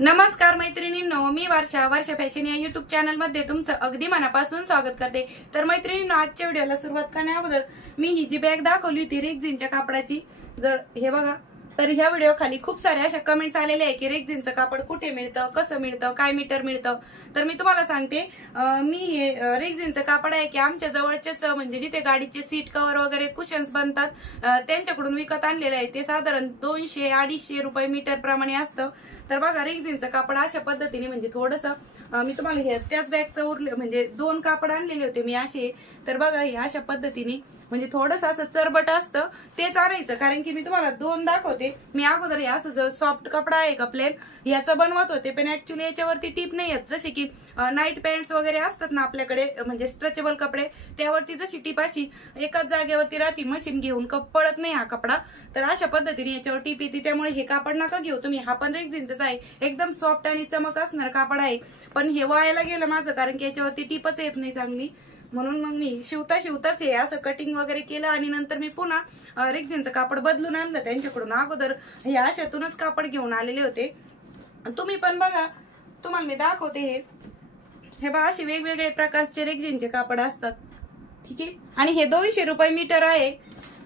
नमस्कार मैत्रिणींनो, मी वर्षा फॅशन या युट्यूब चॅनल मध्ये तुमचं अगदी मनापासून स्वागत करते। तर मैत्रिणींनो, आजच्या व्हिडिओला सुरुवात करण्या अगोदर मी ही जी बॅग दाखवली होती रेक्झिनच्या कापडाची, जर हे बघा, तर ह्या व्हिडिओ खाली खूप सारे अशा कमेंट्स आलेले आहे की रेक्झिनचं कापड कुठे मिळतं, कसं मिळतं, काय मीटर मिळतं। तर मी तुम्हाला सांगते, मी हे रेक्झिनचं कापड आहे की आमच्या जवळचेच म्हणजे जिथे गाडीचे सीट कव्हर वगैरे कुशन्स बनतात त्यांच्याकडून विकत आणलेलं आहे। ते साधारण 200-250 रुपये मीटर प्रमाणे असतं। तर बघा, रेक्झिनचं कापड अशा पद्धतीने म्हणजे थोडंसं मी तुम्हाला हे त्याच बॅगचं उरले म्हणजे 2 कापड आणलेले होते मी असे। तर बघा, हे अशा पद्धतीने म्हणजे थोडंसं असं चरबट असतं ते चारायचं, कारण की मी तुम्हाला 2 दाखवते। मी अगोदर हे असं जर सॉफ्ट कपडा आहे का प्लेन याचं बनवत होते, पण ऍक्च्युली याच्यावरती टीप नाही येत। जसे की नाईट पॅन्ट्स वगैरे असतात ना आपल्याकडे, म्हणजे स्ट्रेचेबल कपडे, त्यावरती जशी टीप अशी एकाच जागेवरती राहते, मशीन घेऊन पळत नाही हा कपडा। तर अशा पद्धतीने याच्यावर टीप येते, त्यामुळे हे कापड नका घेऊ तुम्ही। हा पण रेक्झिनचाच आहे, एकदम सॉफ्ट आणि चमक असणार कापड आहे, पण हे वायाला गेलं माझं, कारण की याच्यावरती टीपच येत नाही चांगली। म्हणून मग मी शिवताच हे असं कटिंग वगैरे केलं आणि नंतर मी पुन्हा रेक्झिनचं कापड बदलून आणलं त्यांच्याकडून। अगोदर हे अशातूनच कापड घेऊन आलेले होते। तुम्ही पण बघा, तुम्हाला मी दाखवते हे बघा, असे वेगवेगळे प्रकारचे रेक्झिनचे कापड असतात, ठीक आहे। आणि हे 200 रुपये मीटर आहे।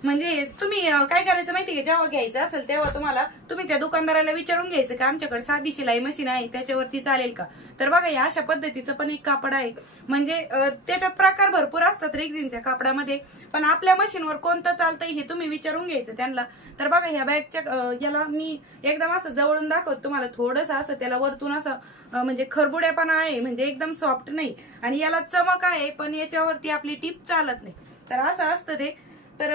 म्हणजे तुम्ही काय करायचं माहिती का, जेव्हा घ्यायचं असेल तेव्हा तुम्ही त्या दुकानदाराला विचारून घ्यायचं की आमच्याकडे साधी शिलाई मशीन आहे त्याच्यावरती चालेल का। तर बघा, या अशा पद्धतीचं पण एक कापड आहे, म्हणजे त्याच्यात प्रकार भरपूर असतात रेक्झिनच्या कापडामध्ये, पण आपल्या मशीनवर कोणतं चालतंय हे तुम्ही विचारून घ्यायचं त्यांना। तर बघा, ह्या बॅगच्या याला मी एकदम असं जवळून दाखवत तुम्हाला, थोडंसं असं त्याला वरतून असं म्हणजे खरबुड्यापणा आहे, म्हणजे एकदम सॉफ्ट नाही, आणि याला चमक आहे, पण याच्यावरती आपली टीप चालत नाही। तर असं असतं ते। तर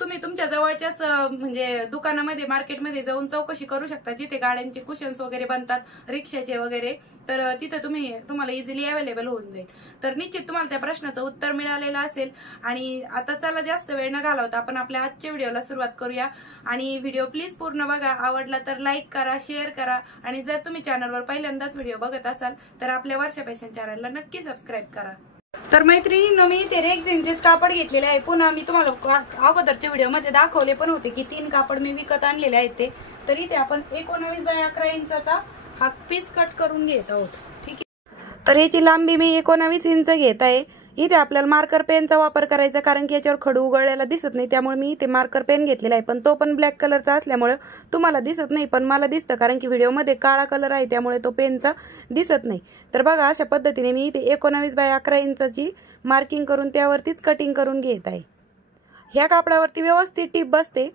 तुम्ही तुमच्या जवळच्याच म्हणजे दुकानामध्ये मार्केटमध्ये जाऊन चौकशी करू शकता, जिथे गाड्यांचे कुशन्स वगैरे बनतात, रिक्षाचे वगैरे, तर तिथे तुम्हाला इझिली अवेलेबल होऊन जाईल। तर निश्चित तुम्हाला त्या प्रश्नाचं उत्तर मिळालेलं असेल। आणि आता चला, जास्त वेळ न घालवता आपण आपल्या आजच्या व्हिडिओला सुरुवात करूया। आणि व्हिडिओ प्लीज पूर्ण बघा, आवडला तर लाईक करा, शेअर करा, आणि जर तुम्ही चॅनलवर पहिल्यांदाच व्हिडिओ बघत असाल तर आपल्या वर्षा फॅशन चॅनलला नक्की सबस्क्राईब करा। तर मैत्रिणींनो, मी ते रेक्झिनचेच कापड घेतलेले आहे। पुन्हा मी तुम्हाला अगोदरच्या व्हिडिओ मध्ये दाखवले पण होते की 3 कापड मी विकत आणलेले आहेत ते। तर इथे आपण 19x11 इंचाचा हा पीस कट करून घेत आहोत, ठीक आहे। तर याची लांबी मी 19 इंच घेत आहे। इथे आपल्याला मार्कर पेनचा वापर करायचा, कारण की याच्यावर खडू उघडलेला दिसत नाही, त्यामुळे मी इथे मार्कर पेन घेतलेला आहे, पण तो पण ब्लॅक कलरचा असल्यामुळे तुम्हाला दिसत नाही, पण मला दिसतं, कारण की व्हिडिओमध्ये काळा कलर आहे त्यामुळे तो पेनचा दिसत नाही। तर बघा, अशा पद्धतीने मी इथे 19x11 इंचाची मार्किंग करून त्यावरतीच कटिंग करून घेत आहे। ह्या कापडावरती व्यवस्थित टीप बसते,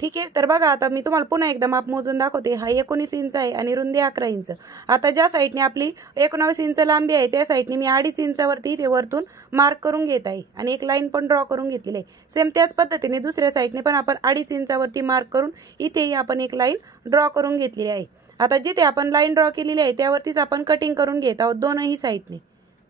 ठीक आहे। तर बघा, आता मी तुम्हाला पुन्हा एकदा माप मोजून दाखवते। हा 19 इंच आहे आणि रुंदी 11 इंच। आता ज्या साईडने आपली 19 इंच लांबी आहे त्या साईडने मी 2.5 इंचावरती इथे वरतून मार्क करून घेत आहे आणि एक लाईन पण ड्रॉ करून घेतलेली आहे। सेम त्याच पद्धतीने दुसऱ्या साईडने पण आपण 2.5 इंचावरती मार्क करून इथेही आपण एक लाईन ड्रॉ करून घेतलेली आहे। आता जिथे आपण लाईन ड्रॉ केलेली आहे त्यावरतीच आपण कटिंग करून घेत आहोत दोनही साईडने,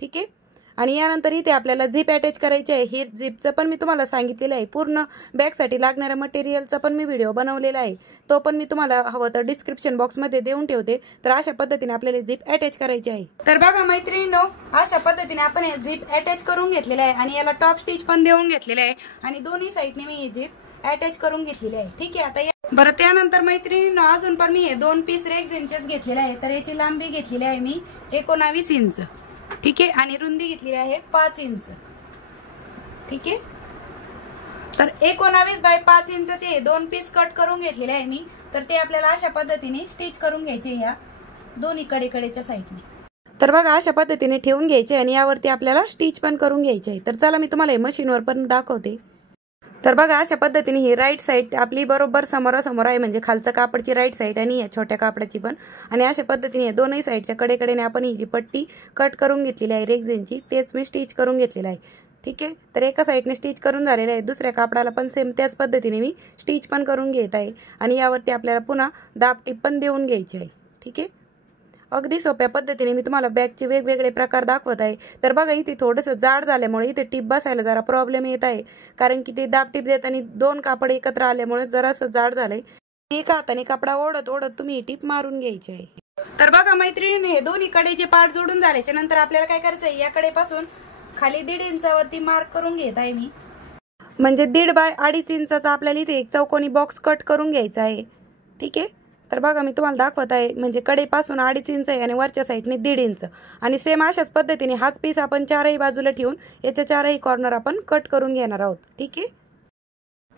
ठीक आहे। आणि यानंतर इथे आपल्याला झिप अटॅच करायची आहे। ही झिपचं पण मी तुम्हाला सांगितलेलं आहे, पूर्ण बॅगसाठी लागणाऱ्या मटेरियलचा पण मी व्हिडिओ बनवलेला आहे, तो पण मी तुम्हाला हवं तर डिस्क्रिप्शन बॉक्समध्ये देऊन ठेवते। तर अशा पद्धतीने आपल्याला झिप अटॅच करायची आहे। तर बघा मैत्रिणींनो, अशा पद्धतीने आपण हे झिप अटॅच करून घेतलेलं आहे आणि याला टॉप स्टिच पण देऊन घेतलेलं आहे आणि दोन्ही साईडने मी ही झिप अटॅच करून घेतलेली आहे, ठीक आहे। आता बरं, त्यानंतर मैत्रिणींनो, अजून पण मी हे 2 पीस रेक्झिनचेच घेतलेले आहे। तर याची लांबी घेतलेली आहे मी 19 इंच, ठीक आहे, आणि रुंदी घेतली आहे 5 इंच, ठीक आहे। तर 19x5 इंचचे 2 पीस कट करून घेतलेले आहे मी। तर ते आपल्याला अशा पद्धतीने स्टिच करून घ्यायचे ह्या दोन्ही कडेच्या साईडने। तर बघा, अशा पद्धतीने ठेवून घ्यायचे आणि यावरती आपल्याला स्टिच पण करून घ्यायचे आहे। तर चला, मी तुम्हाला हे मशीनवर पण दाखवते। तर बघा, अशा पद्धतीने ही राईट साईड आपली बरोबर समोरासमोर आहे, म्हणजे खालचं कापडची राईट साईड आणि या छोट्या कापडाची पण। आणि अशा पद्धतीने दोन्ही साईडच्या कडेने आपण ही जी पट्टी कट करून घेतलेली आहे रेक्झिनची, तेच मी स्टिच करून घेतलेलं आहे, ठीक आहे। तर एका साईडने स्टिच करून झालेलं आहे, दुसऱ्या कापडाला पण सेम त्याच पद्धतीने मी स्टिच पण करून घेत आहे आणि यावरती आपल्याला पुन्हा दाब टीप पण देऊन घ्यायची आहे, ठीक आहे। अगदी सोप्या पद्धतीने मी तुम्हाला बॅगचे वेगवेगळे प्रकार दाखवत आहे। तर बघा, इथे थोडंसं जाड झाल्यामुळे इथे टीप बसायला जरा प्रॉब्लेम येत आहे, कारण की ते दाब टीप देताना 2 कापड एकत्र आल्यामुळे जरासं जाड झालंय। एका हाताने कपडा ओढत तुम्ही टीप मारून घ्यायची आहे। तर बघा मैत्रिणीने, दोन्ही कडेचे पार्ट जोडून झाल्याच्या नंतर आपल्याला काय करायचं आहे, या कडेपासून खाली 1.5 इंचावरती मार्क करून घेत आहे मी, म्हणजे 1.5 बाय 2.5 इंचाचा आपल्याला इथे एक चौकोनी बॉक्स कट करून घ्यायचा आहे, ठीक आहे। तर बघा मी तुम्हाला दाखवत आहे, म्हणजे कडेपासून 2.5 इंच आहे आणि वरच्या साईडने 1.5 इंच आणि सेम अशाच पद्धतीने हाच पीस आपण चारही बाजूला ठेवून याच्या चारही कॉर्नर आपण कट करून घेणार आहोत। ठीक आहे,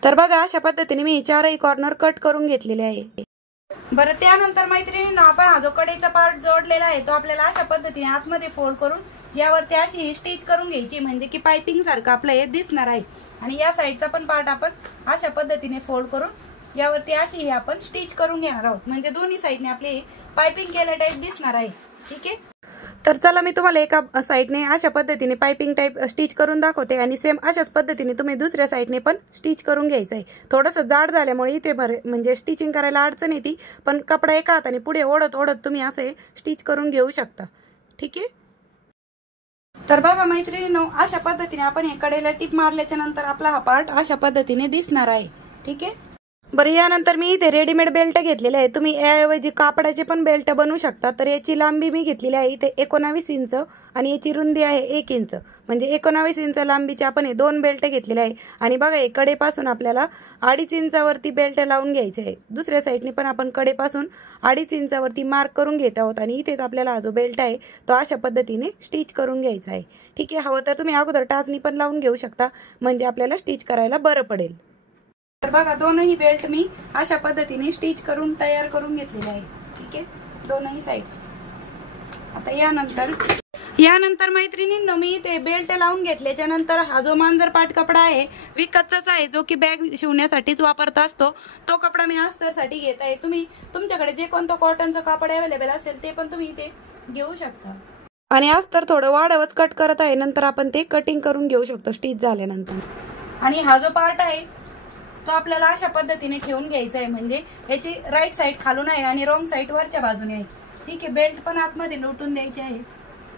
तर बघा अशा पद्धतीने मी चारही कॉर्नर कट करून घेतलेले आहे। बरं, त्यानंतर मैत्रिणींनो आपण हा जो कडेचा पार्ट जोडलेला आहे तो आपल्याला अशा पद्धतीने आतमध्ये फोल्ड करून यावरती अशी स्टिच करून घ्यायची, म्हणजे की पाइपिंग सारखं आपलं हे दिसणार आहे। आणि या साईडचा पण पार्ट आपण अशा पद्धतीने फोल्ड करून यावरती अशी आपण स्टिच करून घेणार आहोत, म्हणजे दोन्ही साईडने आपले पाइपिंग केल्या टाइप दिसणार आहे। ठीक आहे, तर चला मी तुम्हाला एका साईडने अशा पद्धतीने पाइपिंग टाइप स्टिच करून दाखवते आणि सेम अशाच पद्धतीने तुम्ही दुसऱ्या साईडने पण स्टिच करून घ्यायचं आहे। थोडंसं जाड झाल्यामुळे इथे म्हणजे स्टिचिंग करायला अडचण येते, पण कपडा एका हाताने पुढे ओढत ओढत तुम्ही असे स्टिच करून घेऊ शकता। ठीक आहे, तर बघा मैत्रिणींनो अशा पद्धतीने आपण हे कडेला टिप मारल्याच्या नंतर आपला हा पार्ट अशा पद्धतीने दिसणार आहे। ठीक आहे, बरं यानंतर मी इथे रेडीमेड बेल्ट घेतलेले आहे, तुम्ही याऐवजी कापडाचे पण बेल्ट बनवू शकता। तर याची लांबी मी घेतलेली आहे इथे 19 इंच आणि याची रुंदी आहे 1 इंच, म्हणजे 19 इंच लांबीचे आपण हे 2 बेल्ट घेतलेले आहे। आणि बघा हे कडेपासून आपल्याला 2.5 इंचावरती बेल्ट लावून घ्यायचे आहे, दुसऱ्या साईडने पण आपण कडेपासून 2.5 इंचावरती मार्क करून घेत आहोत आणि इथेच आपल्याला हा जो बेल्ट आहे तो अशा पद्धतीने स्टिच करून घ्यायचा आहे। ठीक आहे, हवं तर तुम्ही अगोदर टाचणी पण लावून घेऊ शकता, म्हणजे आपल्याला स्टिच करायला बरं पडेल। तर बघा दोनही बेल्ट मी अशा पद्धतीने स्टिच करून तयार करून घेतलेले आहे। ठीक आहे, दोनही साइडचे। आता यानंतर मैत्रिणींनो मी ते बेल्ट लावून घेतल्याच्या नंतर हा जो मांजर पाट कपडा आहे विकतचाच आहे, जो की बॅग शिवण्यासाठीच वापरता असतो, तो कपडा मी अस्तरसाठी घेत आहे। तुम्ही तुमच्याकडे जे कोणतं कॉटनचं कापड अवेलेबल असेल ते पण तुम्ही इथे घेऊ शकता। आणि अस्तर थोडं वाढवच कट करत आहे, नंतर आपण ते कटिंग करून घेऊ शकतो स्टिच झाल्यानंतर। आणि हा जो पार्ट आहे तो आपल्याला अशा पद्धतीने ठेवून घ्यायचा आहे, म्हणजे याची राईट साइड खालून आहे आणि रॉंग साइड वरच्या बाजूने आहे। ठीक आहे, बेल्ट पण आतमध्ये लुटून द्यायचे आहे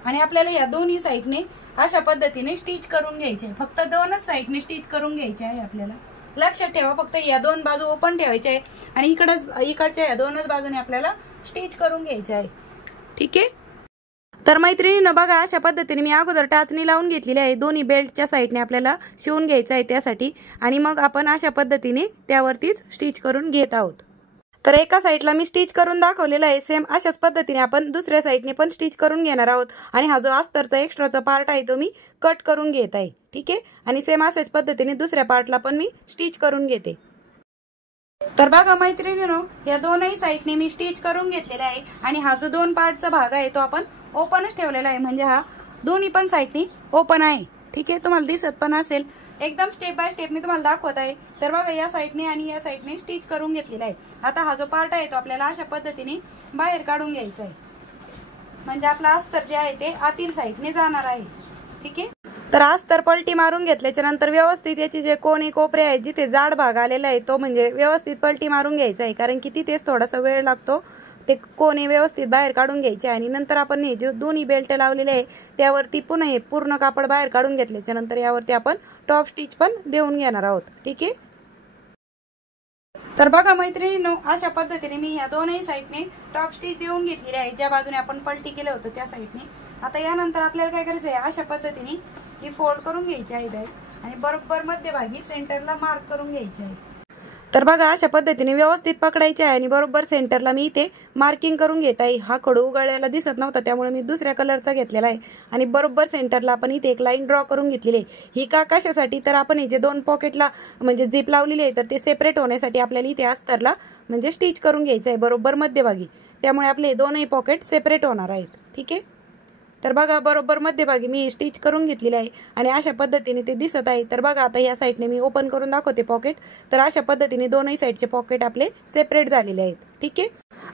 आणि आपल्याला या दोन्ही साइडने अशा पद्धतीने स्टिच करून घ्यायचे आहे। फक्त दोनच साइडने स्टिच करून घ्यायचे आहे आपल्याला, लक्षात ठेवा। फक्त या दोन बाजू ओपन ठेवायच्या आहे आणि इकडच्या या दोनच बाजूने आपल्याला स्टिच करून घ्यायचे आहे। ठीक आहे, तर मैत्रिणींनो बघा अशा पद्धतीने मी अगोदर टाचणी लावून घेतलेली आहे, दोन्ही बेल्टच्या साईडने आपल्याला शिवून घ्यायचं आहे त्यासाठी, आणि मग आपण अशा पद्धतीने त्यावरतीच स्टिच करून घेत आहोत। तर एका साईडला मी स्टिच करून दाखवलेला आहे, सेम अशाच पद्धतीने आपण दुसऱ्या साईडने पण स्टिच करून घेणार आहोत। आणि हा जो अस्तरचा एक्स्ट्राचा पार्ट आहे तो मी कट करून घेत आहे। ठीक आहे, आणि सेम अशाच पद्धतीने दुसऱ्या पार्टला पण मी स्टिच करून घेते। तर बघा मैत्रिणींनो या दोनही साईडने मी स्टिच करून घेतलेला आहे आणि हा जो 2 पार्टचा भाग आहे तो आपण ओपनच ठेवलेला आहे, म्हणजे हा दोन्ही पण साईडनी ओपन आहे। ठीक आहे, तुम्हाला दिसत पण असेल, एकदम स्टेप बाय स्टेप मी तुम्हाला दाखवत आहे। तर बघा या साईडने आणि या साईडने स्टिच करून घेतलेला आहे। आता हा जो पार्ट आहे तो आपल्याला अशा पद्धतीने बाहेर काढून घ्यायचा आहे, म्हणजे आपला अस्तर जे आहे ते आतील साईडने जाणार आहे। ठीक आहे, तर अस्तर पलटी मारून घेतल्याच्या नंतर व्यवस्थित याची जे कोणी कोपरे आहेत जिथे जाड भाग आलेला आहे तो म्हणजे व्यवस्थित पलटी मारून घ्यायचा आहे, कारण की तिथेच थोडासा वेळ लागतो। ते कोणी व्यवस्थित बाहेर काढून घ्यायचे आणि नंतर आपण हे जे दोन्ही बेल्ट लावलेले आहे त्यावरती पुन्हा हे पूर्ण कापड बाहेर काढून घेतल्याच्या नंतर यावरती आपण टॉप स्टिच पण देऊन घेणार आहोत। ठीक आहे, तर बघा मैत्रिणींनो अशा पद्धतीने मी या दोनही साईडने टॉप स्टिच देऊन घेतलेली आहे, ज्या बाजूने आपण पलटी केलं होतं त्या साईडने। आता यानंतर आपल्याला काय करायचं आहे, अशा पद्धतीने ही फोल्ड करून घ्यायची आहे बॅग आणि बरोबर मध्यभागी सेंटरला मार्क करून घ्यायची आहे। तर बघा अशा पद्धतीने व्यवस्थित पकडायचे आहे आणि बरोबर सेंटरला मी इथे मार्किंग करून घेत आहे। हा खडू उघडलेला दिसत नव्हता त्यामुळे मी दुसऱ्या कलरचा घेतलेला आहे आणि बरोबर सेंटरला आपण इथे एक लाईन ड्रॉ करून घेतलेली आहे। ही का कशासाठी, तर आपण हे जे 2 पॉकेटला म्हणजे झिप लावलेली आहे तर ते सेपरेट होण्यासाठी आपल्याला इथे अस्तरला म्हणजे स्टिच करून घ्यायचं आहे बरोबर मध्यभागी, त्यामुळे आपले दोनही पॉकेट सेपरेट होणार आहेत। ठीक आहे, तर बघा बरोबर मध्यभागी मी स्टिच करून घेतलेली आहे आणि अशा पद्धतीने ते दिसत आहे। तर बघा आता या साईडने मी ओपन करून दाखवते पॉकेट, तर अशा पद्धतीने दोनही साईडचे पॉकेट आपले सेपरेट झालेले आहेत। ठीक आहे,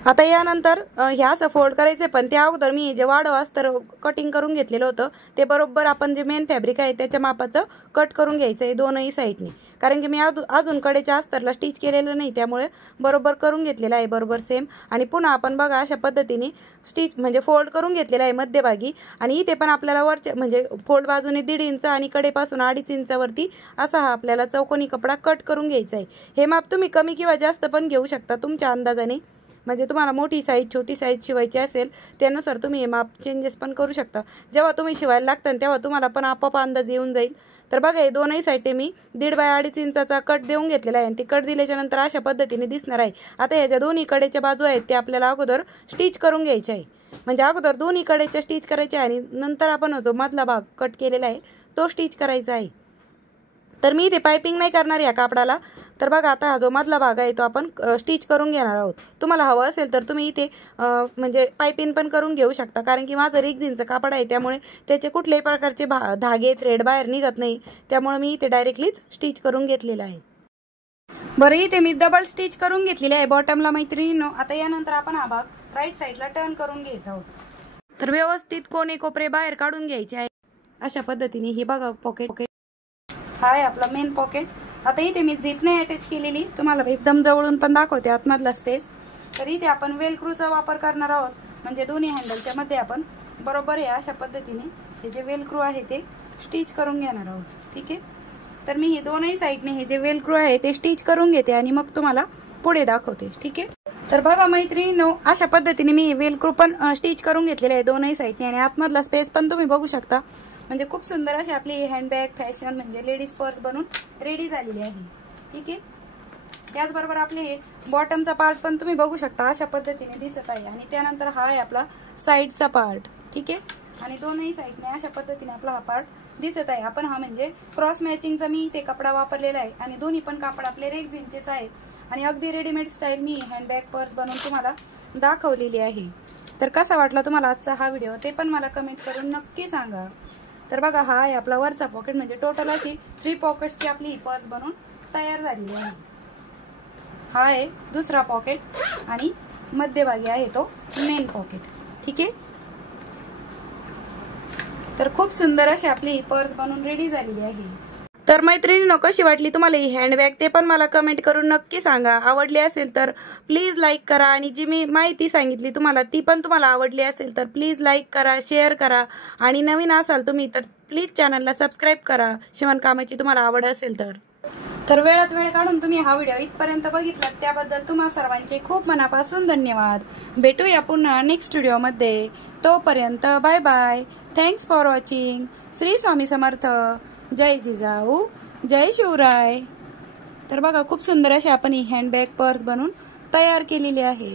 आता यानंतर हे असं फोल्ड करायचे, पण त्या अगोदर मी जे वाढव अस्तर कटिंग करून घेतलेलं होतं ते बरोबर आपण जे मेन फॅब्रिक आहे त्याच्या मापाचं कट करून घ्यायचं आहे दोनही साईडने, कारण की मी अजून कडेच्या अस्तरला स्टिच केलेलं नाही त्यामुळे बरोबर करून घेतलेलं आहे बरोबर सेम। आणि पुन्हा आपण बघा अशा पद्धतीने स्टिच म्हणजे फोल्ड करून घेतलेलं आहे मध्यभागी आणि इथे पण आपल्याला वरच्या म्हणजे फोल्ड बाजूने 1.5 इंच आणि कडेपासून 2.5 इंचावरती असा हा आपल्याला चौकोनी कपडा कट करून घ्यायचा आहे। हे माप तुम्ही कमी किंवा जास्त पण घेऊ शकता तुमच्या अंदाजाने, म्हणजे तुम्हाला मोठी साईज छोटी साईज शिवायची असेल त्यानुसार तुम्ही हे माप चेंजेस पण करू शकता। जेव्हा तुम्ही शिवायला लागता तेव्हा तुम्हाला पण आपोआप अंदाज येऊन जाईल। तर बघा हे दोनही साईडने मी 1.5 बाय 2.5 इंचाचा कट देऊन घेतलेला आहे आणि ती कट दिल्याच्या नंतर अशा पद्धतीने दिसणार आहे। आता ह्याच्या दोन्ही कडेच्या बाजू आहेत ते आपल्याला अगोदर स्टिच करून घ्यायचे आहे, म्हणजे अगोदर दोन्ही कडेच्या स्टिच करायचे आणि नंतर आपण जो मधला भाग कट केलेला आहे तो स्टिच करायचा आहे। तर मी इथे पाइपिंग नाही करणार या कापडाला। तर बघा आता हा जो मधला भाग आहे तो आपण स्टिच करून घेणार आहोत। तुम्हाला हवं असेल तर तुम्ही इथे म्हणजे पाइपिंग पण करून घेऊ शकता, कारण की माझं रेक्झिनचं कापड आहे त्यामुळे त्याचे कुठल्याही प्रकारचे धागे थ्रेड बाहेर निघत नाही, त्यामुळे मी इथे डायरेक्टलीच स्टिच करून घेतलेलं आहे। बरं इथे मी डबल स्टिच करून घेतलेले आहे बॉटमला मैत्रिणींनो। आता यानंतर आपण हा भाग राईट साईडला टर्न करून घेत आहोत। तर व्यवस्थित कोणे कोपरे बाहेर काढून घ्यायचे आहे अशा पद्धतीने। हे बघा पॉकेट हा आहे आपला मेन पॉकेट। आता इथे मी झिप नाही अटॅच केलेली, तुम्हाला एकदम जवळून पण दाखवते आतमधला स्पेस। तर इथे आपण वेलक्रूचा वापर करणार आहोत, म्हणजे दोन्ही हँडलच्या मध्ये आपण बरोबर आहे अशा पद्धतीने हे जे वेलक्रू आहे ते स्टिच करून घेणार आहोत। ठीक आहे, तर मी हे दोनही साईडने हे जे वेलक्रू आहे ते स्टिच करून घेते आणि मग तुम्हाला पुढे दाखवते। ठीक आहे, तर बघा मैत्रिणींनो अशा पद्धतीने मी वेलक्रू पण स्टिच करून घेतलेले आहे दोनही साईडने आणि आतमधला स्पेस पण तुम्ही बघू शकता। म्हणजे खूप सुंदर अशी आपली हँडबॅग फॅशन म्हणजे लेडीज पर्स बनून रेडी झालेली आहे। ठीक आहे, त्याचबरोबर आपले हे बॉटमचा पार्ट पण तुम्ही बघू शकता अशा पद्धतीने दिसत आहे आणि त्यानंतर हा आहे आपला साईडचा पार्ट। ठीक आहे, आणि दोनही साईडने अशा पद्धतीने आपला हा पार्ट दिसत आहे। आपण हा म्हणजे क्रॉस मॅचिंगचा मी इथे कपडा वापरलेला आहे आणि दोन्ही पण कापड आपले रेक्झिनचेच आहेत आणि अगदी रेडीमेड स्टाईल मी हँडबॅग पर्स बनवून तुम्हाला दाखवलेली आहे। तर कसा वाटला तुम्हाला आजचा हा व्हिडिओ ते पण मला कमेंट करून नक्की सांगा। तर बघा हा आहे आपला वरचा पॉकेट, म्हणजे टोटल अशी 3 पॉकेट्सची आपली ही पर्स बनवून तयार झालेली आहे। हा आहे दुसरा पॉकेट आणि मध्यभागी आहे तो मेन पॉकेट। ठीक आहे, तर खूप सुंदर अशी आपली ही पर्स बनवून रेडी झालेली आहे। तर मैत्रिणींनो कशी वाटली तुम्हाला ही हँडबॅग ते पण मला कमेंट करून नक्की सांगा। आवडली असेल तर प्लीज लाईक करा आणि जी मी माहिती सांगितली तुम्हाला ती पण तुम्हाला आवडली असेल तर प्लीज लाईक करा, शेअर करा आणि नवीन असाल तुम्ही तर प्लीज चॅनलला सबस्क्राईब करा शिवणकामाची तुम्हाला आवड असेल तर। तर वेळात वेळ काढून तुम्ही हा व्हिडिओ इथपर्यंत बघितला त्याबद्दल तुम्हा सर्वांचे खूप मनापासून धन्यवाद। भेटूया पुन्हा नेक्स्ट व्हिडिओमध्ये, तोपर्यंत bye bye. Thanks for watching. Shri Swami Samarth. जय जिजाऊ, जय शिवराय। तर बघा खूप सुंदर अशी आपण ही हँडबॅग पर्स बनवून तयार केलेली आहे।